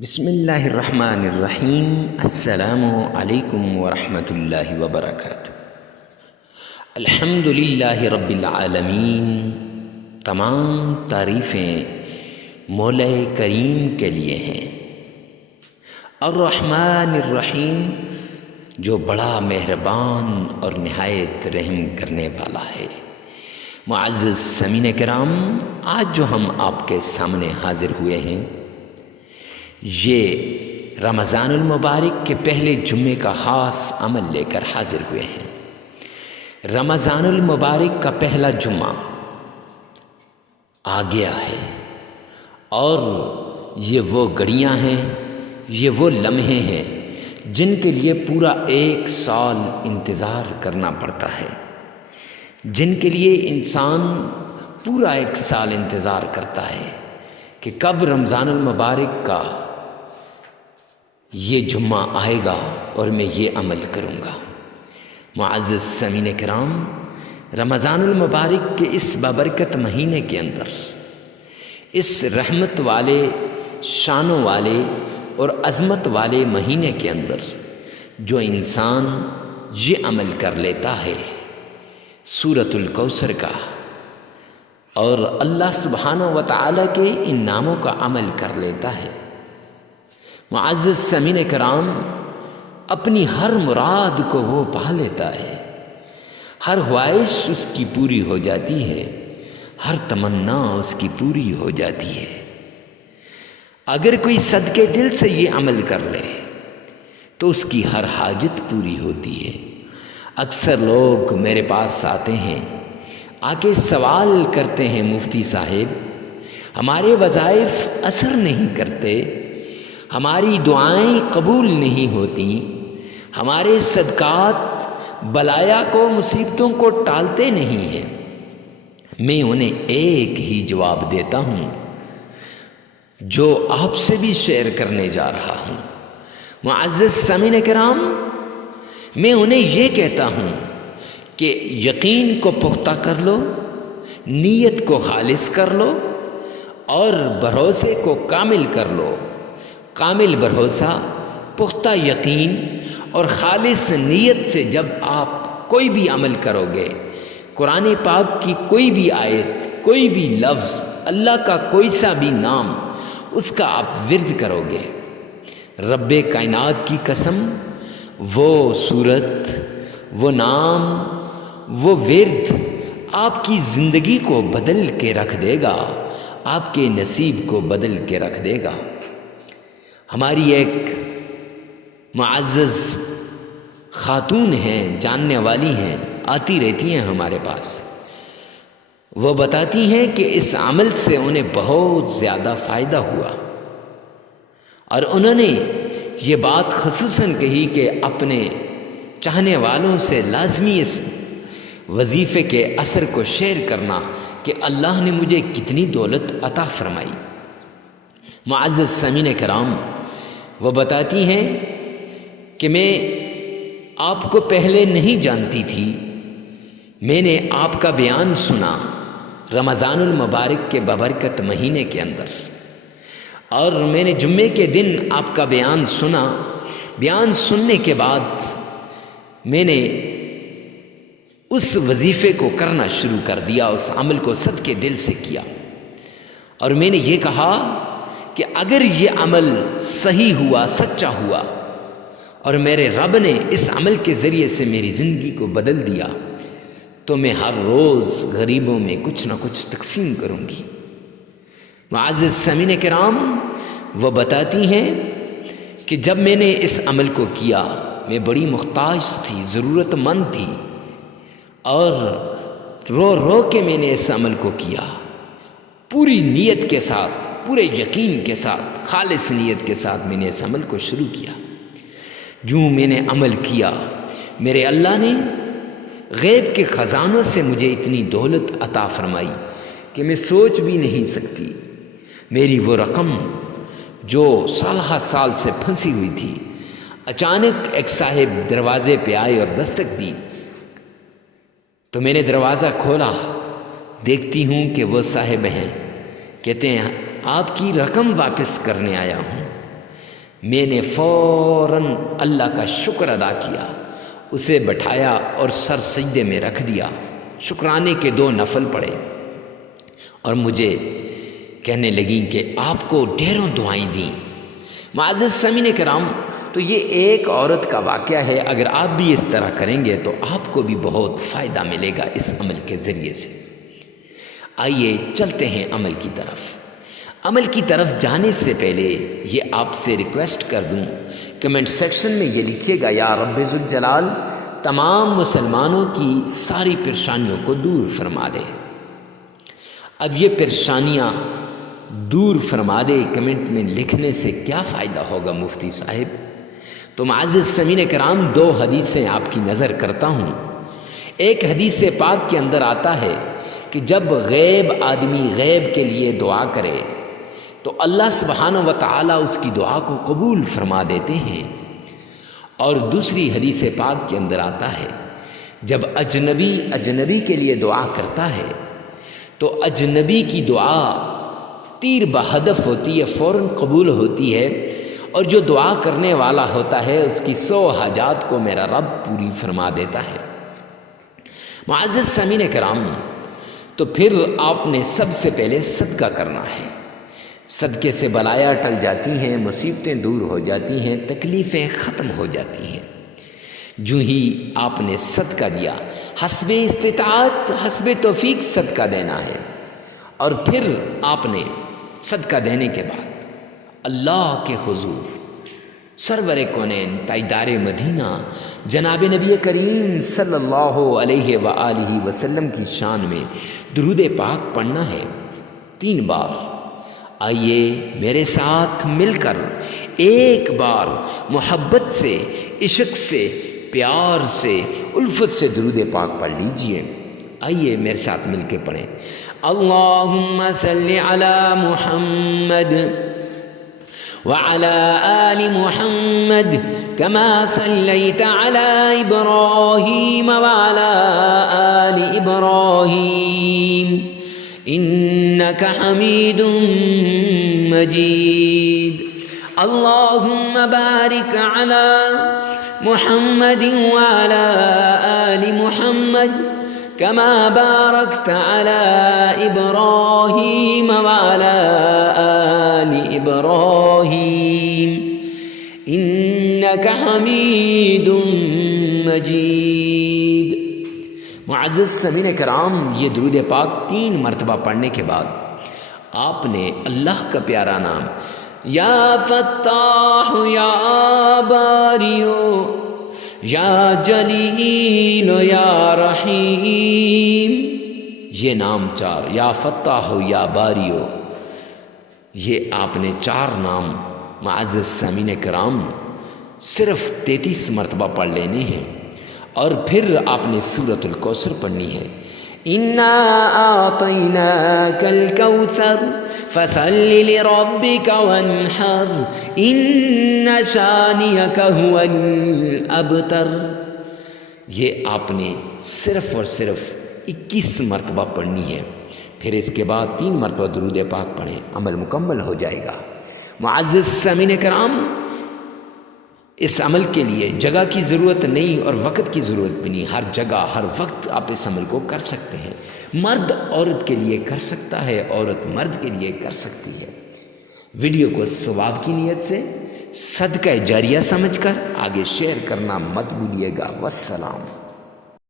بسم اللہ الرحمن الرحیم۔ السلام علیکم ورحمۃ اللہ وبرکاتہ۔ الحمد للہ رب العالمین۔ تمام تعریفیں مولا کریم کے لیے ہیں۔ الرحمن الرحیم، جو بڑا مہربان اور نہایت رحم کرنے والا ہے۔ معزز سامعین کرام، آج جو ہم آپ کے سامنے حاضر ہوئے ہیں، یہ رمضان المبارک کے پہلے جمعے کا خاص عمل لے کر حاضر ہوئے ہیں۔ رمضان المبارک کا پہلا جمعہ آ گیا ہے، اور یہ وہ گھڑیاں ہیں، یہ وہ لمحے ہیں جن کے لیے پورا 1 سال انتظار کرنا پڑتا ہے، جن کے لیے انسان پورا 1 سال انتظار کرتا ہے کہ کب رمضان المبارک کا یہ جمعہ آئے گا اور میں یہ عمل کروں گا۔ معزز سامعین کرام، رمضان المبارک کے اس بابرکت مہینے کے اندر، اس رحمت والے، شانوں والے اور عظمت والے مہینے کے اندر جو انسان یہ عمل کر لیتا ہے سورۃ الکوثر کا، اور اللہ سبحانہ و تعالیٰ کے ان ناموں کا عمل کر لیتا ہے، معزز سامعین کرام، اپنی ہر مراد کو وہ پا لیتا ہے، ہر خواہش اس کی پوری ہو جاتی ہے، ہر تمنا اس کی پوری ہو جاتی ہے۔ اگر کوئی صدقے دل سے یہ عمل کر لے تو اس کی ہر حاجت پوری ہوتی ہے۔ اکثر لوگ میرے پاس آتے ہیں، آ کے سوال کرتے ہیں، مفتی صاحب ہمارے وظائف اثر نہیں کرتے، ہماری دعائیں قبول نہیں ہوتی، ہمارے صدقات بلایا کو، مصیبتوں کو ٹالتے نہیں ہیں۔ میں انہیں ایک ہی جواب دیتا ہوں جو آپ سے بھی شیئر کرنے جا رہا ہوں۔ معزز سامعین کرام، میں انہیں یہ کہتا ہوں کہ یقین کو پختہ کر لو، نیت کو خالص کر لو، اور بھروسے کو کامل کر لو۔ کامل بھروسہ، پختہ یقین اور خالص نیت سے جب آپ کوئی بھی عمل کرو گے، قرآن پاک کی کوئی بھی آیت، کوئی بھی لفظ، اللہ کا کوئی سا بھی نام، اس کا آپ ورد کرو گے، رب کائنات کی قسم، وہ صورت، وہ نام، وہ ورد آپ کی زندگی کو بدل کے رکھ دے گا، آپ کے نصیب کو بدل کے رکھ دے گا۔ ہماری ایک معزز خاتون ہیں، جاننے والی ہیں، آتی رہتی ہیں ہمارے پاس، وہ بتاتی ہیں کہ اس عمل سے انہیں بہت زیادہ فائدہ ہوا، اور انہوں نے یہ بات خصوصاً کہی کہ اپنے چاہنے والوں سے لازمی اس وظیفے کے اثر کو شیئر کرنا کہ اللہ نے مجھے کتنی دولت عطا فرمائی۔ معزز سامعین کرام، وہ بتاتی ہیں کہ میں آپ کو پہلے نہیں جانتی تھی، میں نے آپ کا بیان سنا رمضان المبارک کے بابرکت مہینے کے اندر، اور میں نے جمعے کے دن آپ کا بیان سنا۔ بیان سننے کے بعد میں نے اس وظیفے کو کرنا شروع کر دیا، اس عمل کو صدقے دل سے کیا، اور میں نے یہ کہا کہ اگر یہ عمل صحیح ہوا، سچا ہوا، اور میرے رب نے اس عمل کے ذریعے سے میری زندگی کو بدل دیا، تو میں ہر روز غریبوں میں کچھ نہ کچھ تقسیم کروں گی۔ معزز سامعین کرام، وہ بتاتی ہیں کہ جب میں نے اس عمل کو کیا، میں بڑی محتاج تھی، ضرورت مند تھی، اور رو رو کے میں نے اس عمل کو کیا، پوری نیت کے ساتھ، پورے یقین کے ساتھ، خالص نیت کے ساتھ میں نے اس عمل کو شروع کیا۔ جو میں نے عمل کیا، میرے اللہ نے غیب کے خزانوں سے مجھے اتنی دولت عطا فرمائی کہ میں سوچ بھی نہیں سکتی۔ میری وہ رقم جو سالہ سال سے پھنسی ہوئی تھی، اچانک ایک صاحب دروازے پہ آئے اور دستک دی، تو میں نے دروازہ کھولا، دیکھتی ہوں کہ وہ صاحب ہیں، کہتے ہیں آپ کی رقم واپس کرنے آیا ہوں۔ میں نے فوراً اللہ کا شکر ادا کیا، اسے بٹھایا اور سر سجدے میں رکھ دیا، شکرانے کے 2 نفل پڑھے، اور مجھے کہنے لگیں کہ آپ کو ڈھیروں دعائیں دیں۔ معزز سامعین کرام، تو یہ ایک عورت کا واقعہ ہے، اگر آپ بھی اس طرح کریں گے تو آپ کو بھی بہت فائدہ ملے گا اس عمل کے ذریعے سے۔ آئیے چلتے ہیں عمل کی طرف۔ عمل کی طرف جانے سے پہلے یہ آپ سے ریکویسٹ کر دوں، کمنٹ سیکشن میں یہ لکھیے گا، یا رب ذوالجلال تمام مسلمانوں کی ساری پریشانیوں کو دور فرما دے۔ اب یہ پریشانیاں دور فرما دے کمنٹ میں لکھنے سے کیا فائدہ ہوگا مفتی صاحب؟ تو معزز سامعین کرام، 2 حدیثیں آپ کی نظر کرتا ہوں۔ ایک حدیث پاک کے اندر آتا ہے کہ جب آدمی غیب کے لیے دعا کرے تو اللہ سبحانہ و تعالی اس کی دعا کو قبول فرما دیتے ہیں، اور دوسری حدیث پاک کے اندر آتا ہے جب اجنبی کے لیے دعا کرتا ہے تو اجنبی کی دعا تیر بہدف ہوتی ہے، فوراً قبول ہوتی ہے، اور جو دعا کرنے والا ہوتا ہے اس کی 100 حاجات کو میرا رب پوری فرما دیتا ہے۔ معزز سامعین کرام، تو پھر آپ نے سب سے پہلے صدقہ کرنا ہے۔ صدقے سے بلایا ٹل جاتی ہیں، مصیبتیں دور ہو جاتی ہیں، تکلیفیں ختم ہو جاتی ہیں۔ جو ہی آپ نے صدقہ دیا، حسب استطاعت، حسب توفیق صدقہ دینا ہے، اور پھر آپ نے صدقہ دینے کے بعد اللہ کے حضور سرور کونین تاجدار مدینہ جناب نبی کریم صلی اللہ علیہ وآلہ وسلم کی شان میں درود پاک پڑھنا ہے 3 بار۔ آئیے میرے ساتھ مل کر ایک بار محبت سے، عشق سے، پیار سے، الفت سے درود پاک پڑھ لیجئے۔ آئیے میرے ساتھ مل کے پڑھیں، اللہم صلی علی محمد وعلى آل محمد كما صليت على إبراهيم وعلى آل إبراهيم إنك حميد مجيد اللهم بارك على محمد وعلى آل محمد كما باركت على إبراهيم وعلى آل إبراهيم إنك حميد مجيد۔ معزز سامعین کرام، یہ درود پاک 3 مرتبہ پڑھنے کے بعد آپ نے اللہ کا پیارا نام یا فتاح یا باریو یا جلیل یا رحیم، یہ نام 4 یا فتاح یا باریو، یہ آپ نے 4 نام معزز سامعین کرام صرف 33 مرتبہ پڑھ لینے ہیں، اور پھر آپ نے سورۃ الکوثر پڑھنی ہے، اِنَّا أَعْطَيْنَاكَ الْكَوْثَرَ فَصَلِّ لِرَبِّكَ وَانْحَرْ إِنَّ شَانِئَكَ هُوَ الْأَبْتَرُ، یہ آپ نے صرف اور صرف 21 مرتبہ پڑھنی ہے۔ پھر اس کے بعد 3 مرتبہ درود پاک پڑھیں، عمل مکمل ہو جائے گا۔ معزز سامعین کرام، اس عمل کے لیے جگہ کی ضرورت نہیں اور وقت کی ضرورت بھی نہیں، ہر جگہ ہر وقت آپ اس عمل کو کر سکتے ہیں۔ مرد عورت کے لیے کر سکتا ہے، عورت مرد کے لیے کر سکتی ہے۔ ویڈیو کو ثواب کی نیت سے صدقہ جاریہ سمجھ کر آگے شیئر کرنا مت بھولیے گا۔ والسلام۔